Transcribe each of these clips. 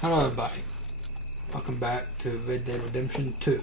Hello everybody, welcome back to Red Dead Redemption 2.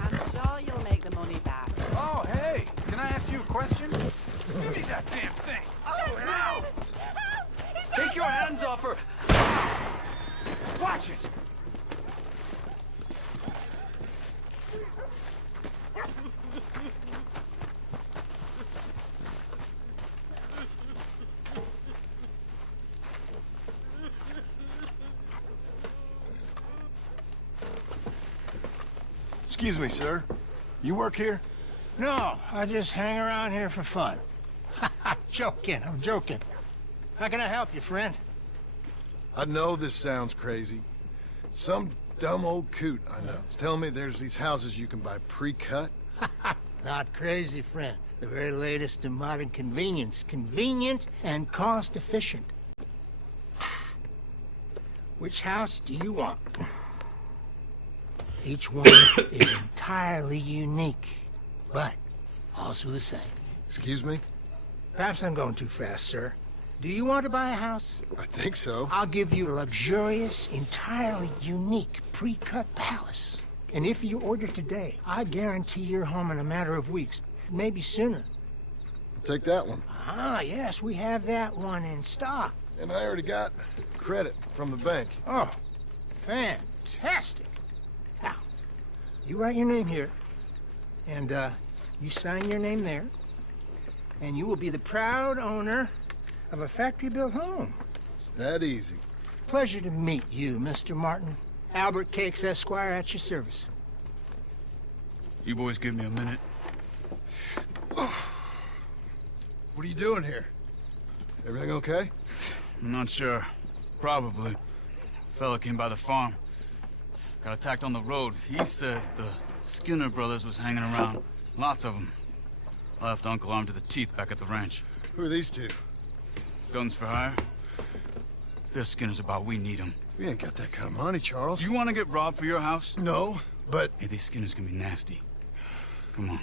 I'm sure you'll make the money back. Oh, hey! Can I ask you a question? Give me that damn thing! Oh, ow! Take your hands off her! Watch it! Excuse me, sir. You work here? No, I just hang around here for fun. I'm joking. How can I help you, friend? I know this sounds crazy. Some dumb old coot I know is telling me there's these houses you can buy pre-cut. Not crazy, friend. The very latest in modern convenience. Convenient and cost-efficient. Which house do you want? Each one is entirely unique, but also the same. Excuse me? Perhaps I'm going too fast, sir. Do you want to buy a house? I think so. I'll give you a luxurious, entirely unique pre-cut palace. And if you order today, I guarantee you're home in a matter of weeks, maybe sooner. I'll take that one. Ah, yes, we have that one in stock. And I already got credit from the bank. Oh, fantastic. Now, you write your name here, and you sign your name there, and you will be the proud owner of a factory-built home. It's that easy. Pleasure to meet you, Mr. Martin. Albert Cakes, Esquire, at your service. You boys give me a minute. What are you doing here? Everything okay? I'm not sure. Probably. Fella came by the farm. Got attacked on the road. He said the Skinner brothers was hanging around. Lots of them. Left Uncle armed to the teeth back at the ranch. Who are these two? Guns for hire. If they're Skinner's about, we need them. We ain't got that kind of money, Charles. You want to get robbed for your house? No, but... Hey, these Skinners can be nasty. Come on.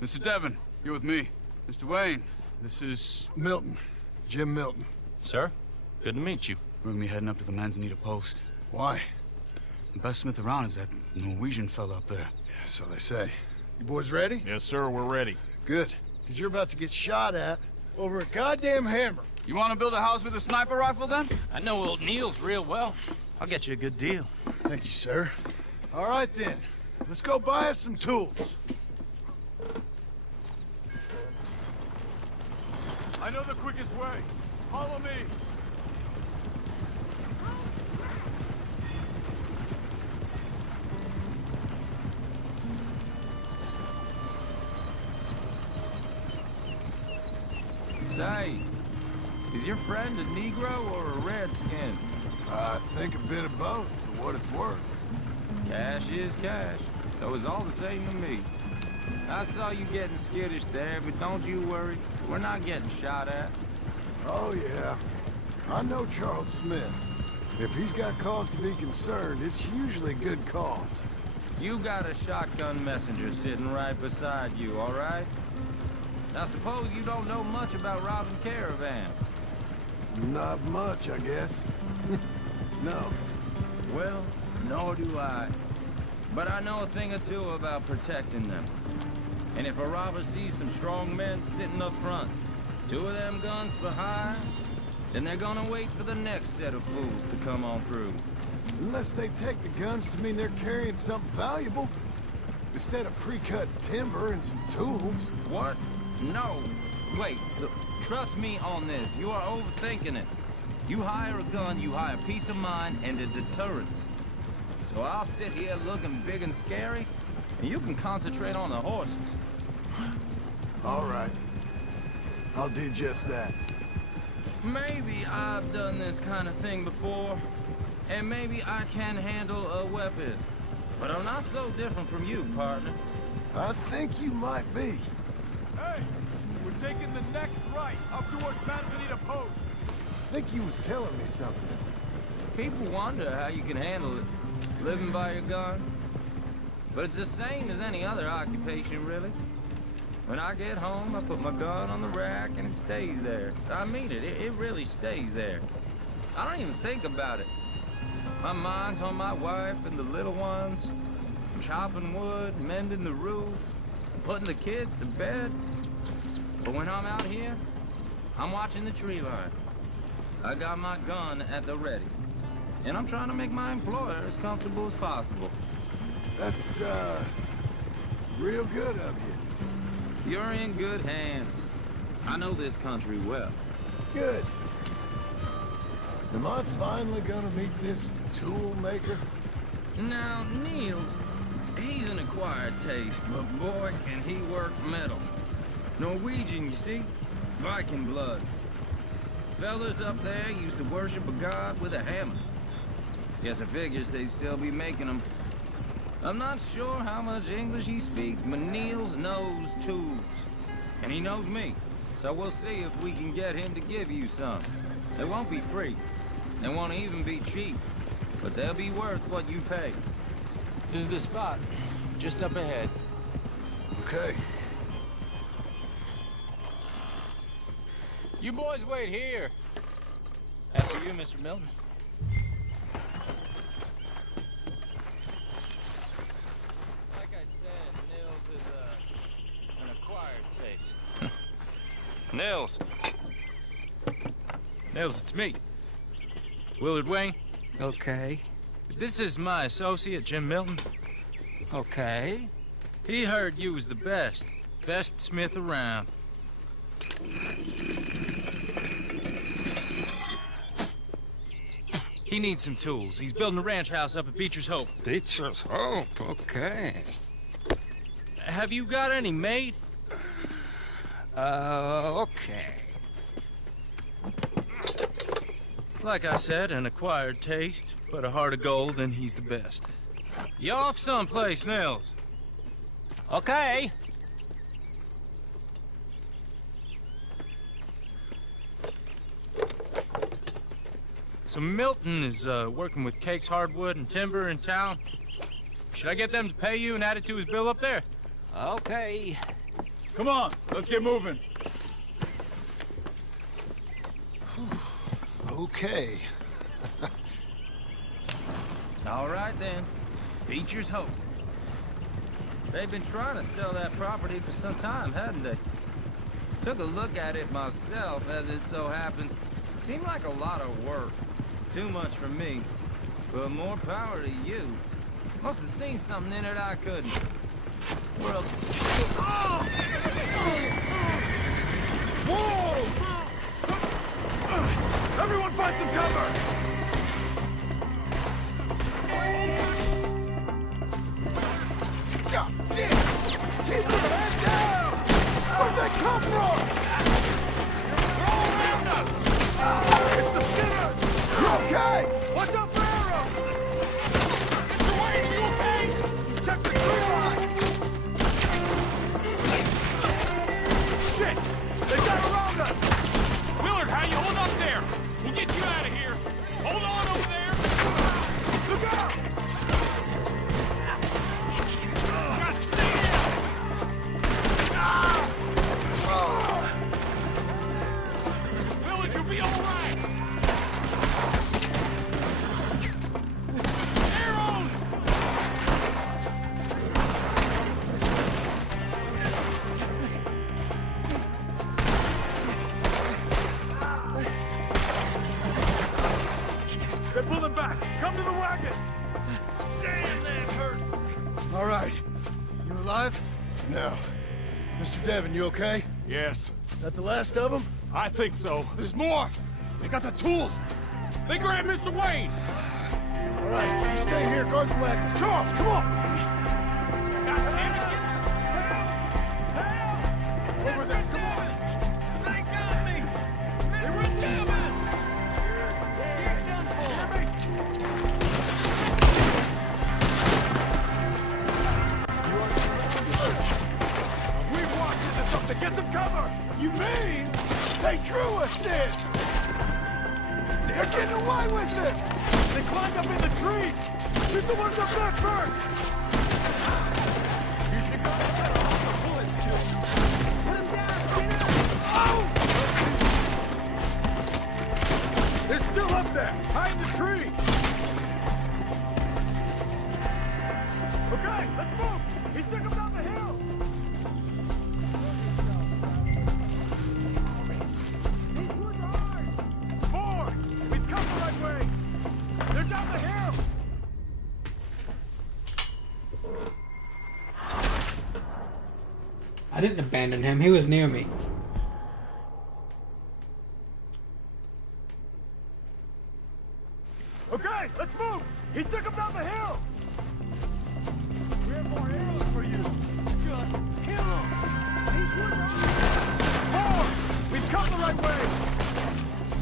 Mr. Devon, you're with me. Mr. Wayne, this is... Milton. Jim Milton. Sir, good to meet you. We're gonna be heading up to the Manzanita post. Why? The best smith around is that Norwegian fella up there. So they say. You boys ready? Yes, sir, we're ready. Good. Because you're about to get shot at over a goddamn hammer. You want to build a house with a sniper rifle, then? I know old Neil's real well. I'll get you a good deal. Thank you, sir. All right, then. Let's go buy us some tools. I know the quickest way. Follow me. Say, is your friend a Negro or a Redskin? I think a bit of both, for what it's worth. Cash is cash. So it's all the same to me. I saw you getting skittish there, but don't you worry. We're not getting shot at. Oh, yeah. I know Charles Smith. If he's got cause to be concerned, it's usually good cause. You got a shotgun messenger sitting right beside you, all right? Now suppose you don't know much about robbing caravans. Not much, I guess. No. Well, nor do I. But I know a thing or two about protecting them. And if a robber sees some strong men sitting up front, 2 of them guns behind, then they're gonna wait for the next set of fools to come on through. Unless they take the guns to mean they're carrying something valuable. Instead of pre-cut timber and some tools. What? No. Wait, look, trust me on this. You are overthinking it. You hire a gun, you hire peace of mind and a deterrence. So I'll sit here looking big and scary, and you can concentrate on the horses. All right. I'll do just that. Maybe I've done this kind of thing before, and maybe I can handle a weapon. But I'm not so different from you, partner. I think you might be. Hey! We're taking the next right, up towards Manzanita Post. I think you was telling me something. People wonder how you can handle it, living by your gun. But it's the same as any other occupation, really. When I get home, I put my gun on the rack and it stays there. I mean it, it really stays there. I don't even think about it. My mind's on my wife and the little ones. I'm chopping wood, mending the roof, putting the kids to bed. But when I'm out here, I'm watching the tree line. I got my gun at the ready. And I'm trying to make my employer as comfortable as possible. That's, real good of you. You're in good hands. I know this country well. Good. Am I finally gonna meet this tool maker? Now, Niels, he's an acquired taste, but boy, can he work metal. Norwegian, you see? Viking blood. Fellas up there used to worship a god with a hammer. Guess I figures they'd still be making them. I'm not sure how much English he speaks, but Niels knows tools. And he knows me. So we'll see if we can get him to give you some. They won't be free. They won't even be cheap. But they'll be worth what you pay. This is the spot. Just up ahead. Okay. You boys wait here. After you, Mr. Milton. Like I said, Nils is an acquired taste. Nils. Nils, it's me. Willard Wayne. Okay. This is my associate, Jim Milton. Okay. He heard you was the best. Best smith around. He needs some tools. He's building a ranch house up at Beecher's Hope. Beecher's Hope, okay. Have you got any made? Okay. Like I said, an acquired taste, but a heart of gold, and he's the best. You off someplace, Nils? Okay. So Milton is working with Cakes Hardwood and Timber in town. Should I get them to pay you and add it to his bill up there? Okay. Come on, let's get moving. Okay. All right, then. Beecher's Hope. They've been trying to sell that property for some time, hadn't they? Took a look at it myself, as it so happens. Seemed like a lot of work. Too much for me. But more power to you. Must have seen something in it I couldn't. Well... Oh! Whoa! Everyone find some cover! God damn! Keep your head down! Where'd they come from? They're all around us! It's the Skinner! Okay! What's up, Ferrero? Mr. Wayne, you okay? Check the tree line! Shit! They got around us! Willard, how you hold up there? We'll get you out of here. Hold on over there! Look out! All right. You alive? No. Mr. Devon, you okay? Yes. That the last of them? I think so. There's more. They got the tools. They grabbed Mr. Wayne. All right, you stay here, guard the wagons. Charles, come on! Over there, come on. They got me. They were Devon. You're done for. Hear me? We've walked into something. Get some cover. You mean they drew us in? They're getting away with it! They climbed up in the trees. Shoot the ones up there first. You should go ahead or all the bullets kill you. Put him down, Skinner. Oh! They're still up there, behind the tree. Okay, let's move. He took him down the hill. These woods are ours. More! We've come the right way. They're down the hill. I didn't abandon him. He was near me. Okay, let's move! He took him down the hill! We have more arrows for you! Just kill him! These woods are more! We've come the right way!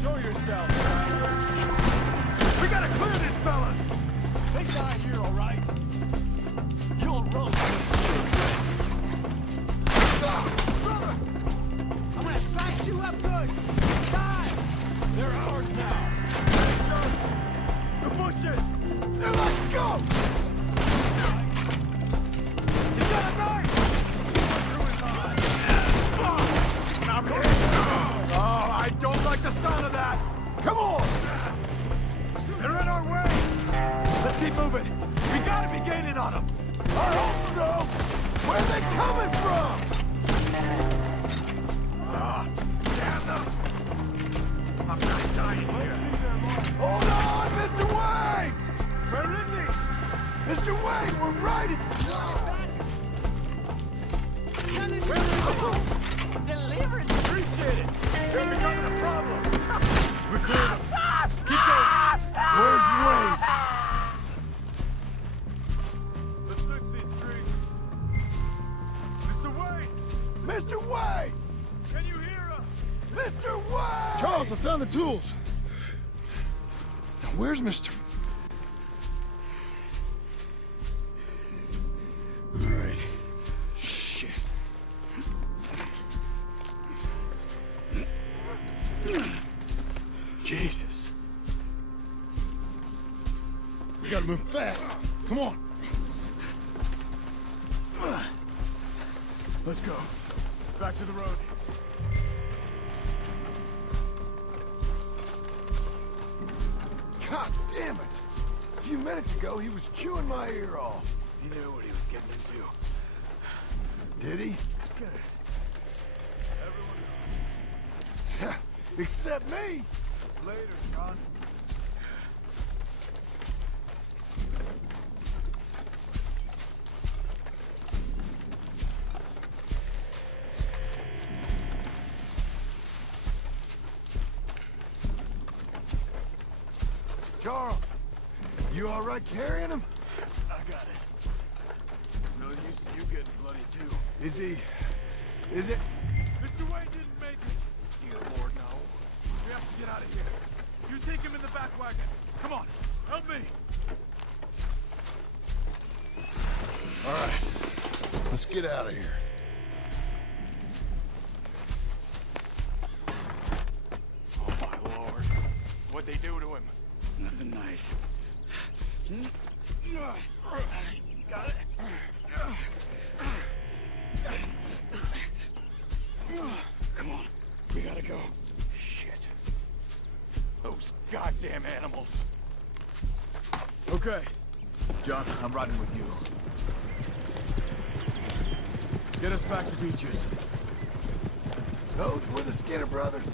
Show yourself, travelers! We gotta clear these fellas! They die here, all right? You'll roast these two friends! Brother! I'm gonna slice you up good! Die! They're ours now! The bushes! They're like ghosts! He's got a knife! Through his eye! I'm hit! Oh, I don't like the sound of that! Come on! They're in our way! Let's keep moving! We gotta be gaining on them! I hope so! Where are they coming from? Damn them! I'm not dying here! Hold on, Mr. Wayne! Where is he? Mr. Wayne, we're right at... Delivered. Appreciate it! They're becoming a problem! We're clear. Keep going! Where's Wayne? Let's fix these trees. Mr. Wayne! Mr. Wayne! Can you hear us? Mr. Wayne! Charles, I found the tools. Now, where's Mr. All right. Shit. Jesus. We gotta move fast. Come on. Let's go. Back to the road. God damn it! A few minutes ago, he was chewing my ear off. He knew what he was getting into. Did he? Skinner. Everyone... Except me! Later, John. Charles, you all right carrying him? I got it. There's no use in you getting bloody, too. Is he... is it? Mr. Wayne didn't make it. Dear Lord, no. We have to get out of here. You take him in the back wagon. Come on, help me. All right, let's get out of here. Oh, my Lord. What'd they do to him? Nothing nice. Got it. Come on, we gotta go. Shit. Those goddamn animals. Okay. John, I'm riding with you. Get us back to Beaches. Those were the Skinner brothers.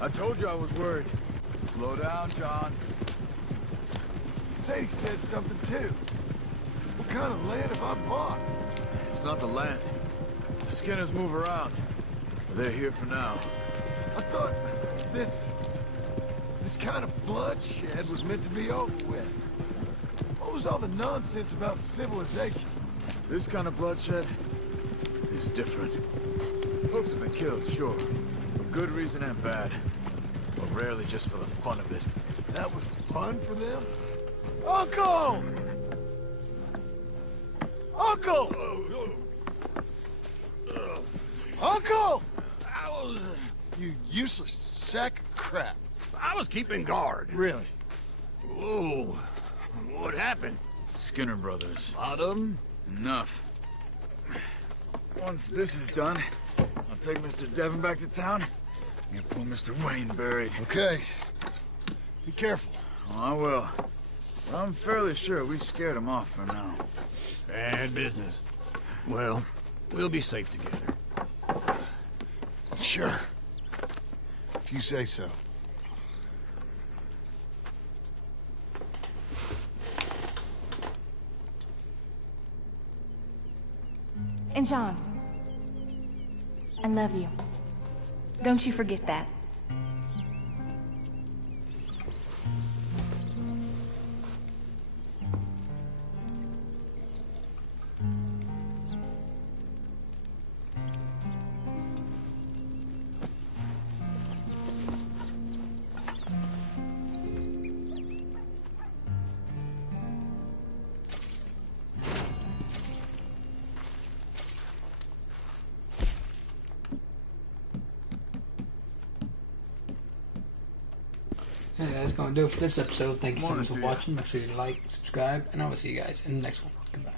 I told you I was worried. Slow down, John. Sadie said something too. What kind of land have I bought? It's not the land. The Skinners move around. They're here for now. I thought this kind of bloodshed was meant to be over with. What was all the nonsense about civilization? This kind of bloodshed is different. Folks have been killed, sure. For good reason and bad. But rarely just for the fun of it. That was fun for them? Uncle! Uncle! Uncle! You useless sack of crap. I was keeping guard. Really? Whoa. What happened? Skinner brothers. A lot of them? Enough. Once this is done, I'll take Mr. Devon back to town and get poor Mr. Wayne buried. Okay. Be careful. Oh, I will. But I'm fairly sure we scared him off for now. Bad business. Well, we'll be safe together. Sure. If you say so. And John, I love you. Don't you forget that. Yeah, that's going to do it for this episode. Thank you so much for Morning to you. watching. Make sure you like, subscribe, and I will see you guys in the next one. Goodbye.